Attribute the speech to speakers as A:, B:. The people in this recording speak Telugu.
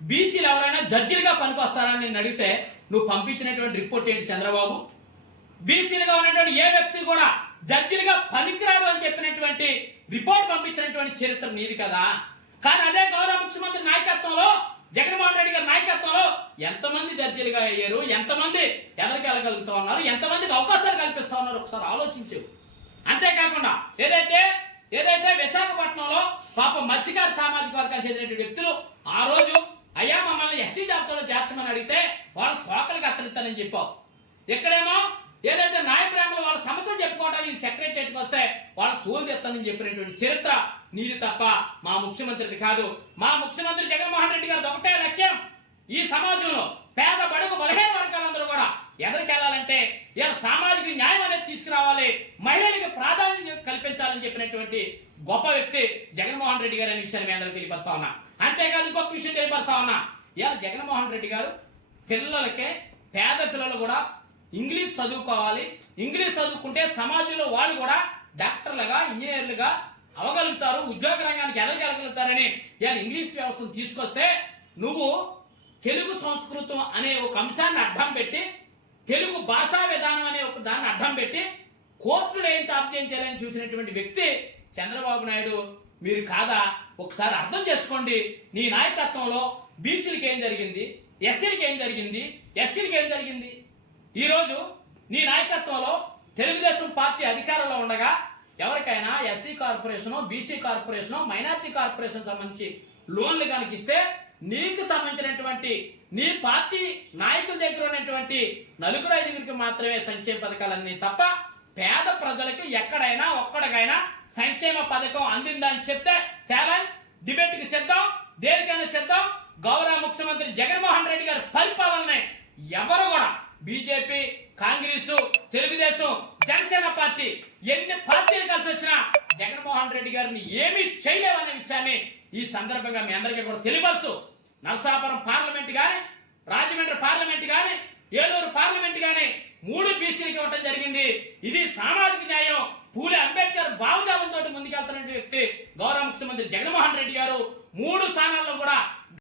A: బీసీలు ఎవరైనా జడ్జిలుగా పనికొస్తారని నేను అడిగితే నువ్వు పంపించినటువంటి రిపోర్ట్ ఏంటి చంద్రబాబు? బీసీలుగా ఉన్నటువంటి ఏ వ్యక్తి కూడా జడ్జిలుగా పనికిరాడు అని చెప్పినటువంటి రిపోర్ట్ పంపించినటువంటి చరిత్ర నీది కదా. కానీ అదే గౌరవ ముఖ్యమంత్రి నాయకత్వంలో జగన్మోహన్ రెడ్డి గారి నాయకత్వంలో ఎంతమంది జడ్జిలుగా అయ్యారు? ఎంతమంది ఎదరికి వెళ్ళగలుగుతూ ఉన్నారు? ఎంతమందికి అవకాశాలు కల్పిస్తూ ఉన్నారు? ఒకసారి ఆలోచించు. అంతేకాకుండా ఏదైతే ఏదైతే విశాఖపట్నంలో పాప మత్స్యకార సామాజిక వర్గానికి చెందినటువంటి వ్యక్తులు ఆ రోజు అడిగితే వాళ్ళు తోకలు కత్తిరిస్తానని చెప్పావు. ఇక్కడేమో ఏదైతే నాయ వాళ్ళ సమస్యలు చెప్పుకోవడానికి సెక్రటరియట్కి వస్తే వాళ్ళు తోలు తెస్తానని చెప్పినటువంటి చరిత్ర నీది తప్ప మా ముఖ్యమంత్రిది కాదు. మా ముఖ్యమంత్రి జగన్మోహన్ రెడ్డి గారి ఒకటే లక్ష్యం. ఈ సమాజంలో పేద బడుగు బలహీన వర్గాలందరూ కూడా ఎదరికెళ్ళాలంటే ఇలా సామాజిక న్యాయం అనేది తీసుకురావాలి. మహిళలకు ప్రాధాన్యత కల్పించాలని చెప్పినటువంటి గొప్ప వ్యక్తి జగన్మోహన్ రెడ్డి గారు అనే విషయాన్ని మీ అందరికీ తెలియపరుస్తా ఉన్నా. అంతేకాదు ఇంకొక విషయం తెలియపరుస్తా ఉన్నా. ఇలా జగన్మోహన్ రెడ్డి గారు పిల్లలకే పేద పిల్లలు కూడా ఇంగ్లీష్ చదువుకోవాలి. ఇంగ్లీష్ చదువుకుంటే సమాజంలో వాళ్ళు కూడా డాక్టర్లుగా ఇంజనీర్లుగా అవగలుగుతారు ఉద్యోగ రంగానికి ఎదగలుగుతారని ఇలా ఇంగ్లీష్ వ్యవస్థను తీసుకొస్తే నువ్వు తెలుగు సంస్కృతం అనే ఒక అంశాన్ని అడ్డం పెట్టి తెలుగు భాషా విధానం అనే ఒక దాన్ని అడ్డం పెట్టి కోర్టులు ఏం చాప్ చేయాలని చూసినటువంటి వ్యక్తి చంద్రబాబు నాయుడు మీరు కాదా? ఒకసారి అర్థం చేసుకోండి. నీ నాయకత్వంలో బీసీలకి ఏం జరిగింది? ఎస్సీలకి ఏం జరిగింది? ఎస్టీలకి ఏం జరిగింది? ఈరోజు నీ నాయకత్వంలో తెలుగుదేశం పార్టీ అధికారంలో ఉండగా ఎవరికైనా SC corporation BC corporation minority corporation సంబంధించి లోన్లు కనుక ఇస్తే నీకు సంబంధించినటువంటి నీ పార్టీ నాయకుల దగ్గర ఉన్నటువంటి నలుగురు ఐదుగురికి మాత్రమే సంక్షేమ పథకాలన్నీ తప్ప పేద ప్రజలకు ఎక్కడైనా ఒక్కడికైనా సంక్షేమ పథకం అందిందని చెప్తే సెవెన్ డిబేట్కి సిద్ధం దేనికైనా సిద్ధం గౌరవ ముఖ్యమంత్రి జగన్మోహన్ రెడ్డి గారి పరిపాలన ఎవరు కూడా బీజేపీ కాంగ్రెస్ తెలుగుదేశం జనసేన పార్టీ ఎన్ని పార్టీలు కలిసి వచ్చినా జగన్మోహన్ రెడ్డి గారిని ఏమీ చేయలేవనే విషయాన్ని ఈ సందర్భంగా మీ అందరికీ కూడా తెలియపరుస్తూ నరసాపురం పార్లమెంట్ కానీ రాజమండ్రి పార్లమెంట్ కానీ ఏలూరు పార్లమెంట్ కానీ మూడు బీసీలకు ఇవ్వటం జరిగింది. ఇది సామాజిక న్యాయం. పూలే అంబేద్కర్ భావజాలంతో ముందుకెళ్తున్న వ్యక్తి గౌరవ ముఖ్యమంత్రి జగన్మోహన్ రెడ్డి గారు. మూడు స్థానాల్లో కూడా